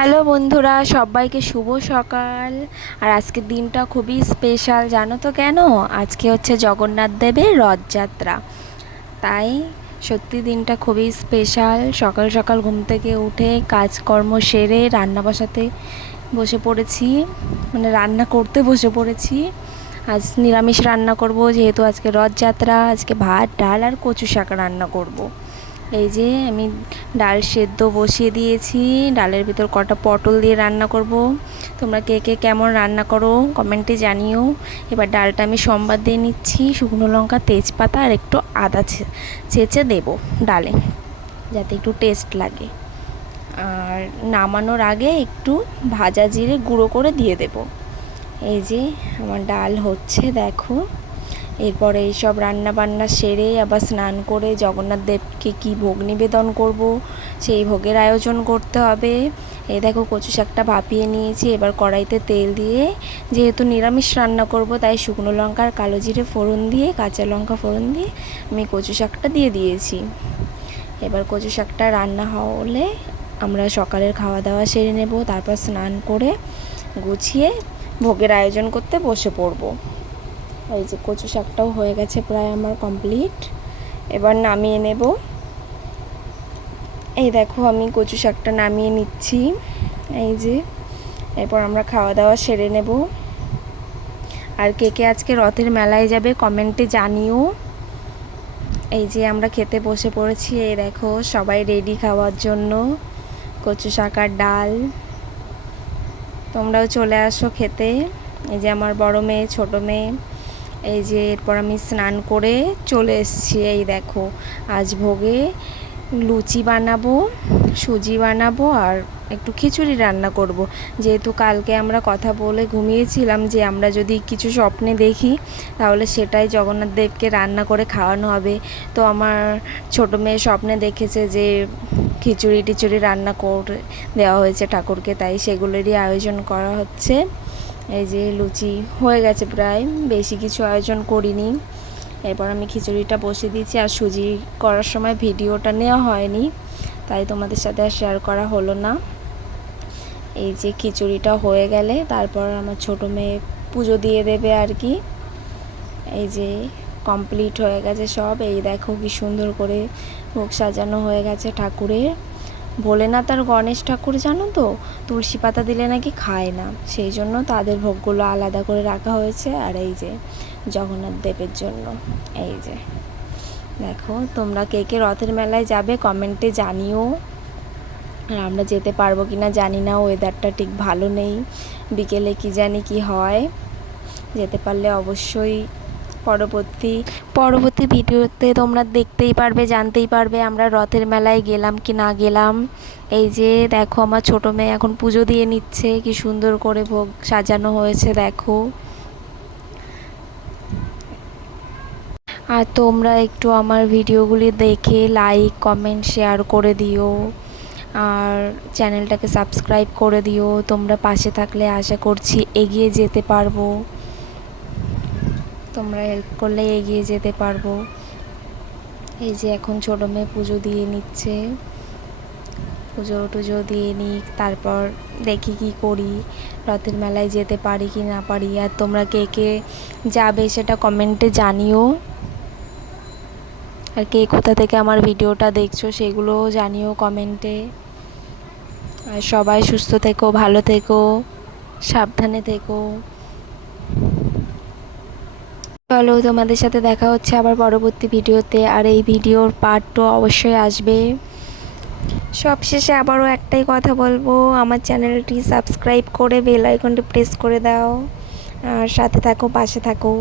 Hello বন্ধুরা, সবাইকে শুভ সকাল। আর আজকের দিনটা খুবই স্পেশাল, জানো তো কেন? আজকে হচ্ছে জগন্নাথ দেবের রথযাত্রা। তাই সত্যি দিনটা খুবই স্পেশাল। সকাল সকাল ঘুম থেকে উঠে কাজকর্ম সেরে রান্না বসাতে বসে পড়েছি, মানে রান্না করতে বসে পড়েছি। আজ নিরামিষ রান্না করব, যেহেতু আজকে রথযাত্রা। আজকে ভাত, ডাল আর কচু শাক রান্না করব। এই যে আমি ডাল সেদ্ধ বসিয়ে দিয়েছি, ডালের ভিতর কটা পটল দিয়ে রান্না করব। তোমরা কে কে কেমন রান্না করো কমেন্টে জানিও। এবার ডালটা আমি সম্বাদ দিয়ে নিচ্ছি, শুকনো লঙ্কা, তেজপাতা আর একটু আদা ছেঁচে দেবো ডালে, যাতে একটু টেস্ট লাগে। আর নামানোর আগে একটু ভাজা জিরে গুঁড়ো করে দিয়ে দেব। এই যে আমার ডাল হচ্ছে, দেখো। এরপরে এইসব রান্না বান্না সেরে আবার স্নান করে জগন্নাথ দেবকে কী ভোগ নিবেদন করব, সেই ভোগের আয়োজন করতে হবে। এই দেখো কচু শাকটা ভাপিয়ে নিয়েছি। এবার কড়াইতে তেল দিয়ে, যেহেতু নিরামিষ রান্না করব, তাই শুকনো লঙ্কা আর কালো জিরে ফোড়ন দিয়ে, কাঁচা লঙ্কা ফোড়ন দিয়ে আমি কচু শাকটা দিয়ে দিয়েছি। এবার কচু শাকটা রান্না হলে আমরা সকালের খাওয়া দাওয়া সেরে নেব, তারপর স্নান করে গুছিয়ে ভোগের আয়োজন করতে বসে পড়ব। এই যে কচু শাকটাও হয়ে গেছে প্রায় আমার কমপ্লিট। এবার নামিয়ে নেব। এই দেখো আমি কচু শাকটা নামিয়ে নিচ্ছি। এই যে এরপর আমরা খাওয়া দাওয়া সেরে নেব। আর কে কে আজকে রথের মেলায় যাবে কমেন্টে জানিও। এই যে আমরা খেতে বসে পড়েছি। এই দেখো সবাই রেডি খাওয়ার জন্য, কচু শাক আর ডাল। তোমরাও চলে আসো খেতে। এই যে আমার বড় মেয়ে, ছোট মেয়ে। এই যে এরপর আমি স্নান করে চলে এসেছি। এই দেখো আজ ভোগে লুচি বানাবো, সুজি বানাবো আর একটু খিচুড়ি রান্না করব। যেহেতু কালকে আমরা কথা বলে ঘুমিয়েছিলাম যে আমরা যদি কিছু স্বপ্নে দেখি তাহলে সেটাই জগন্নাথ দেবকে রান্না করে খাওয়ানো হবে। তো আমার ছোটো মেয়ে স্বপ্নে দেখেছে যে খিচুড়ি রান্না করে দেওয়া হয়েছে ঠাকুরকে, তাই সেগুলোরই আয়োজন করা হচ্ছে। এই যে লুচি হয়ে গেছে প্রায়, বেশি কিছু আয়োজন করিনি। এরপর আমি খিচুড়িটা বসিয়ে দিয়েছি। আর সুজি করার সময় ভিডিওটা নেওয়া হয়নি, তাই তোমাদের সাথে আর শেয়ার করা হলো না। এই যে খিচুড়িটা হয়ে গেলে তারপর আমার ছোটো মেয়ে পুজো দিয়ে দেবে আর কি। এই যে কমপ্লিট হয়ে গেছে সব। এই দেখো কি সুন্দর করে ভোগ সাজানো হয়ে গেছে ঠাকুরের। ভোলেনাথ আর গণেশ ঠাকুর জানো তো তুলসী পাতা দিলে নাকি খায় না, সেই জন্য তাদের ভোগগুলো আলাদা করে রাখা হয়েছে। আর এই যে জগন্নাথ দেবের জন্য। এই যে দেখো তোমরা কে কে রথের মেলায় যাবে কমেন্টে জানিও। আর আমরা যেতে পারবো কি না জানি না, ওয়েদারটা ঠিক ভালো নেই। বিকেলে কি জানি কি হয়। যেতে পারলে অবশ্যই পরবর্তী ভিডিওতে তোমরা দেখতেই পারবে, জানতেই পারবে আমরা রথের মেলায় গেলাম কি না গেলাম। এই যে দেখো আমার ছোটো মেয়ে এখন পুজো দিয়ে নিচ্ছে, কি সুন্দর করে ভোগ সাজানো হয়েছে দেখো। আর তোমরা একটু আমার ভিডিওগুলি দেখে লাইক, কমেন্ট, শেয়ার করে দিও। আর চ্যানেলটাকে সাবস্ক্রাইব করে দিও। তোমরা পাশে থাকলে আশা করছি এগিয়ে যেতে পারবো। তোমরা হেল্প করলে এগিয়ে যেতে পারবো। এই যে এখন ছোটো মেয়ে পুজো দিয়ে নিচ্ছে, পুজো দিয়ে নিক, তারপর দেখি কি করি, রথের মেলায় যেতে পারি কি না পারি। আর তোমরা কে কে যাবে সেটা কমেন্টে জানিও। আর কে কোথা থেকে আমার ভিডিওটা দেখছো সেগুলোও জানিও কমেন্টে। আর সবাই সুস্থ থেকো, ভালো থেকো, সাবধানে থেকো। চলো তোমাদের সাথে দেখা হচ্ছে আবার পরবর্তী ভিডিওতে। আর এই ভিডিওর পার্ট 2 অবশ্যই আসবে। সবশেষে আবারও একটাই কথা বলবো, আমার চ্যানেলটি সাবস্ক্রাইব করে বেল আইকনটি প্রেস করে দাও। আর সাথে থাকো, পাশে থাকো।